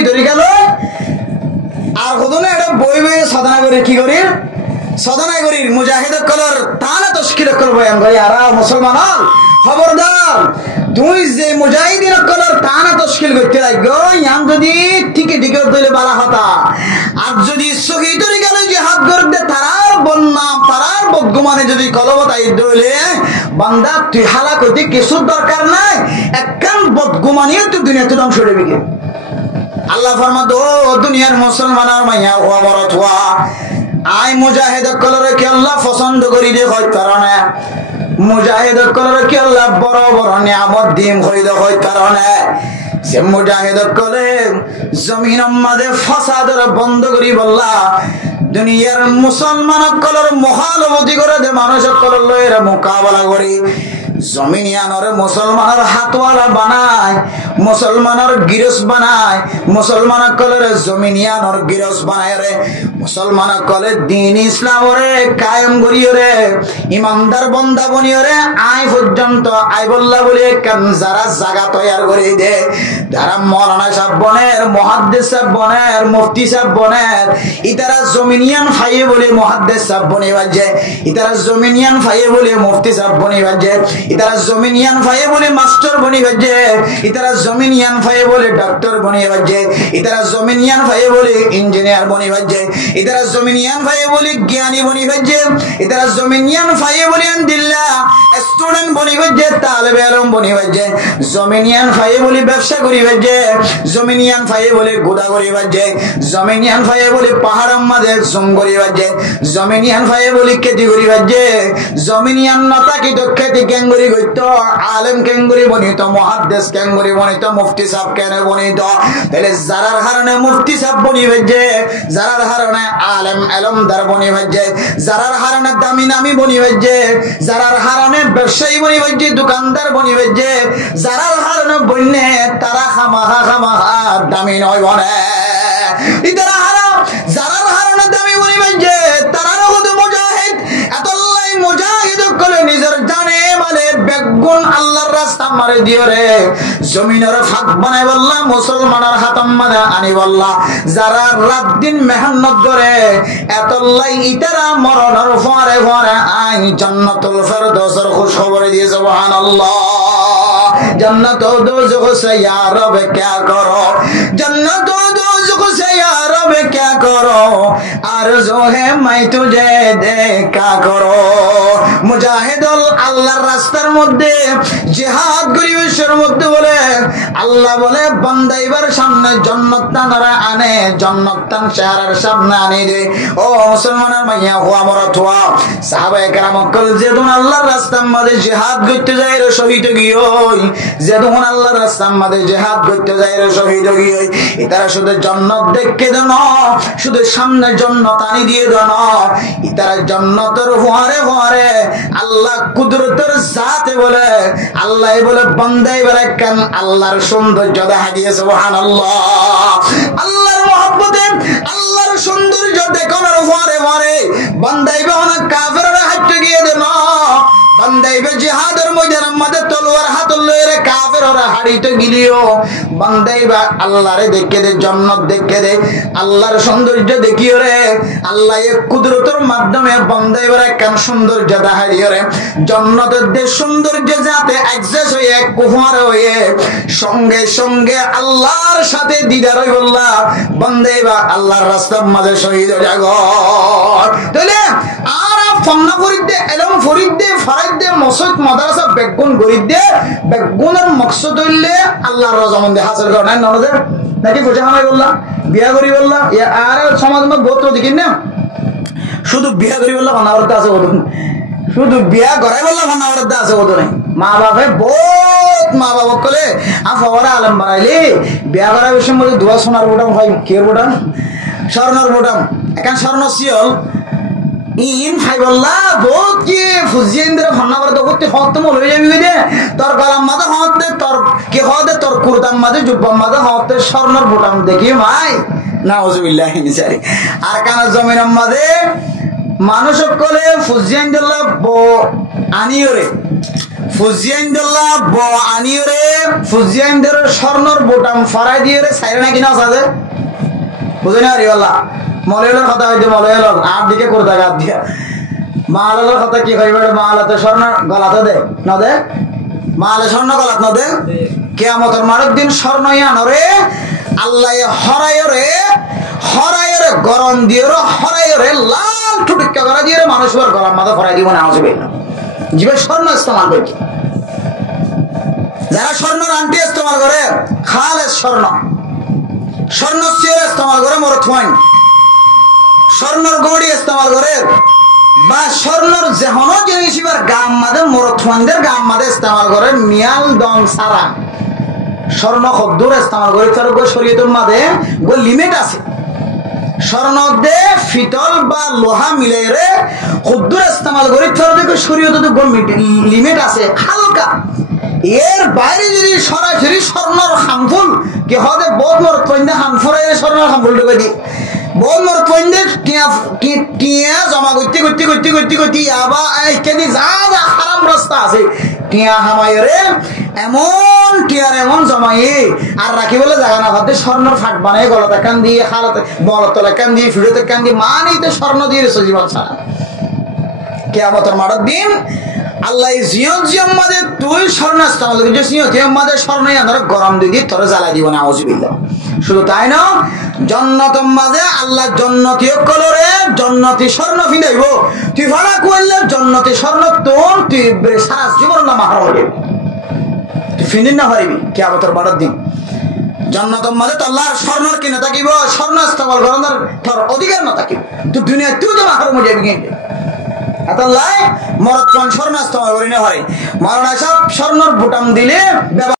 শহীদ হয়ে গেল আর হদনে একটা বই বই সাধনা করে কি করি সাধনা করি মুজাহিদ কলর তানা তশকিল কর বয়ান ভাই আর মুসলমান খবরদার তুই যে মুজাহিদিন কলর তানা তশকিল করতে লাগো ইয়াম যদি ঠিকই ঠিকই দইলে বালা হতা আর যদি শহীদ হয়ে গেল জিহাদ করতে তারার বন্যা তারার বদগুমানে যদি কলবতাই দইলে বান্দা তুই হালা করতে কিছু দরকার নাই একখান বদগুমানিও তুই দুনিয়াতে ধ্বংস হয়ে যাবি আল্লাহ ফরমাদ ও দুনিয়ার মুসলমানের মাইয়া ও মরত হওয়া আই মুজাহিদ কলরে কি আল্লাহ পছন্দ করি দে হয় কারণে মুজাহিদ কলরে কি আল্লাহ বড় বড় নিয়ামত দিম হই দে হয় কারণে যে মুজাহিদ কলে জমিন মাঝে ফাসাদের বন্ধ করি বললা দুনিয়ার মুসলমান কলর মহালবতি করে দে মানুষ কলর লয়ের মোকাবেলা করি জমিনিয়ানর মুসলমানের হাতওয়ালা বানায় মুসলমানের গিরস বানায় মুসলমান কলের জমিনিয়ানর গিরস বানায় রে মুসলমান কলে দিন ইসলাম রে কায়েম করি রে ইমানদার বন্দা বনি রে আই পর্যন্ত আই বল্লা বলে কান যারা জায়গা তৈরি করে দে যারা মৌলানা সাহেব বনের মুহাদ্দিস সাহেব বনের মুফতি সাহেব বনের ইতারা জমিনিয়ান ফাইয়ে বলে মুহাদ্দিস সাহেব বনে বাজে ইতারা জমিনিয়ান ফাইয়ে বলে মুফতি সাহেব বনে বাজে ইতারা জমিনিয়ান ফাইয়ে বলে মাস্টার বনি বাজে ইতারা জমিনিয়ান ফাইয়ে বলে ডাক্তার বনি বাজে ইতারা জমিনিয়ান ফাইয়ে বলে ইঞ্জিনিয়ার বনি বাজে ইতারা জমিনিয়ান ফাইয়ে বলে জ্ঞানী বনি বাজে ইতারা জমিনিয়ান ফাইয়ে বলে দিল্লাহ স্টুডেন্ট বনি বাজে তালেবে ইলম বনি বাজে জমিনিয়ান ফাইয়ে বলে ব্যবসা করি বাজে জমিনিয়ান ফাইয়ে বলে গোদা করি বাজে জমিনিয়ান ফাইয়ে বলে পাহাড় মাঝে জম করি বাজে জমিনিয়ান ফাইয়ে বলে খেতি করি বাজে জমিনিয়ান নতা কি তো খেতি কেঙ্গুরি গইতো আলেম কেঙ্গুরি বনিত মুহাদ্দিস কেঙ্গুরি বনিত মুফতি সাহেব কেন বনিত তাহলে যারার কারণে মুফতি সাহেব বনি বাজে যারার কারণে আলেম ইলমদার বনি বাজে যারার কারণে দামি নামি বনি বাজে যারার কারণে ব্যবসায়ী বনি বাজে দোকানদার বনি বাজে যারার কারণে বন্যে তারা খামাখা দামি নয় বনে ইতারা হারাম যারার কারণে দামি বনি বাজে তারারও কত মুজাহিদ এতলাই মুজাহিদ করে নিজের জানে মানে বেগুন আল্লাহর রাস্তা মারে দিও রে জমিনের ফাঁক বানাই বললা মুসলমানের হাতম মানে আনি বললা যারা রাত দিন মেহনত করে এতলাই ইতারা মরণের ফরে ফরে আই জান্নাতুল ফেরদৌসের খুশ খবর দিয়ে সুবহানাল্লাহ जन्नत दोज़ख से या रब क्या करो जन्नत दोज़ख से या रब क्या करो आरज़ू है मैं तुझे देखा करो मुजाहिद আল্লাহর রাস্তার মধ্যে জিহাদ গরিবের মধ্যে বলে আল্লাহ বলে বান্দা এবার সামনে জান্নাত তারা আনে জান্নাত তান চেহারার সামনে আনে দে ও মুসলমানের মাইয়া হওয়া মরত হওয়া সাহাবায়ে কেরাম কল যেদিন আল্লাহর রাস্তার মধ্যে জিহাদ করতে যায় রে শহীদ গিয়ই যেদিন আল্লাহর রাস্তার মধ্যে জিহাদ করতে যায় রে শহীদ গিয়ই এটারা শুধু জান্নাত দেখে দেন শুধু সামনে জান্নাত আনি দিয়ে দেন এটারা জান্নাতের ফোয়ারে ফোয়ারে আল্লাহ কুদরতের জাতে বলে আল্লাহ বলে বান্দাই বলে কেন আল্লাহর সৌন্দর্য দেখা দিয়ে সুবহানাল্লাহ আল্লাহর মহব্বতে আল্লাহর সৌন্দর্য দেখানোর পরে পরে বান্দাই বেহনা কাফেররা হাঁটতে গিয়ে দেন বান্দাইবে জিহাদের ময়দানের মধ্যে তলোয়ার হাতে লয়ে কাফেররা হাড়িতে গিলিও বান্দাইবা আল্লাহরে দেখে দে জান্নাত দেখে দে আল্লাহর সৌন্দর্য দেখিও রে আল্লাহ এক কুদরতের মাধ্যমে বান্দাইবার কেন সৌন্দর্য দেখাইও রে জান্নাতের দে সৌন্দর্য যাতে অ্যাডজাস্ট হয়ে এক কুফার হয়ে সঙ্গে সঙ্গে আল্লাহর সাথে দিদার হই বললা বান্দাইবা আল্লাহর রাস্তার মাঝে শহীদ হয়ে যাগো তাহলে আর ফন্না ফরিদে এলম ফরিদে ফারাইদে মসজিদ মাদ্রাসা বেগুন গরিদে বেগুনের মকসদ হইলে আল্লাহর রজামন্দি হাসিল করা নাই ননদের নাকি পয়সা কামাই বললা বিয়া করি বললা আর সমাজ মত বহুত দেখিন না শুধু বিয়া করি বললা ভান্নাবরতে আছে ওদের শুধু বিয়া করাই বললা ভান্নাবরতে আছে ওদের মা বাপে বহুত মা বাবা কলে ফওয়ারা আলম বানাইলি বিয়া করার বিষয়ের মধ্যে দুয়া সোনার বোটাম ভাই কের বোটাম স্বর্ণর বোটাম এখন স্বর্ণ সিয়ল ইন ভাই বললা বহুত কি ফুজিয়েন্দ্র ভান্নাবরতে করতে হত মল হয়ে যাবি দে তোর গলাম মাথা হতে তোর কে হতে তোর কুরতাম মাঝে জুব্বাম মাঝে হতে স্বর্ণর বোটাম দেখি ভাই নাউজুবিল্লাহি নিসারি আর কানা জমিনের মাঝে মানুষ কলে ফুজিয়েন্দ্র আনিও রে ফুজিয়াইন্দুল্লাহ ব আনিয়রে ফুজিয়াইন্দের স্বর্ণর বোটাম ফরাই দিয়ে রে সাইরে না কিনা আছে বুঝে না রিওয়াল্লাহ মলয়েলের কথা হইতে মলয়েল আর দিকে করে থাকে আর দিয়া মালের কথা কি কইবে মালাতে স্বর্ণ গলাতে দে না দে মালে স্বর্ণ গলাত না দে কিয়ামতের মারের দিন স্বর্ণ ইয়ানরে আল্লাহ হরায়রে গরম দিয়ে হরায়রে লাল টুটিকা করা দিয়ে মানুষের গলার মাথা ফরাই দিব না আসবে জীবে স্বর্ণ ইস্তেমাল করছে যারা স্বর্ণ আংটি ইস্তেমাল করে খালেস স্বর্ণ সিয়ার ইস্তেমাল করে মরত হয় স্বর্ণর গড়ি ইস্তেমাল করে বা স্বর্ণর যেহনো জিনিস এবার গাম মাদে মরথওয়ানদের গাম মাদে ইস্তেমাল করে মিয়াল দম সারা স্বর্ণ কদ্দুর ইস্তেমাল করে তার গো শরীয়তের মাদে গো লিমিট আছে স্বর্ণ দে ফিতল বা লোহা মিলাই রে কদ্দুর ইস্তেমাল করে তার গো শরীয়তে গো লিমিট আছে হালকা এর বাইরে যদি সরাসরি স্বর্ণর খামফুল কি হবে বহুত মরথওয়ানদের খামফুরে স্বর্ণর খামফুল ঢুকে দি বহুত মরথওয়ানদের টিয়া জমা করতে আবার ইত্যাদি যা যা হারাম রাস্তা আছে টিয়া হামাইরে এমন টিয়ার এমন জমাইয়ে আর রাখি বলে জায়গা না ভাবতে স্বর্ণর ফাট বানাই গলাতে কান দিয়ে খালাতে বলতলে কান দিয়ে ফিরোতে কান দিয়ে মানেই তো স্বর্ণ দিয়ে রেছে জীবন ছাড়া কিয়ামতের মাঠের দিন আল্লাহ জিয়ম মাদে তুই স্বর্ণ ইস্তেমাল করছিস জিয়ম মাদে স্বর্ণ ধরে গরম দিয়ে তোরে জ্বালাই দিব না আউযুবিল্লাহ শুধু তাই না জান্নাতের মাঝে আল্লাহ জান্নাতি কলরে জান্নাতি স্বর্ণ ফিনাইব তুই ভাড়া কইলে জান্নাতি স্বর্ণ তোর তুই সারা জীবন না মাহার হবে তুই ফিনিন না পারিবি কিয়ামতের বারের দিন জান্নাতের মাঝে তো আল্লাহর স্বর্ণর কিনে থাকিব স্বর্ণ ইস্তেমাল করার তোর অধিকার না থাকিব তুই দুনিয়া তুই তো মাহার মধ্যে গিয়ে আল্লাহ মরদ স্বর্ণ ইস্তেমাল করি না হয় মরণ সব স্বর্ণর বুটাম দিলে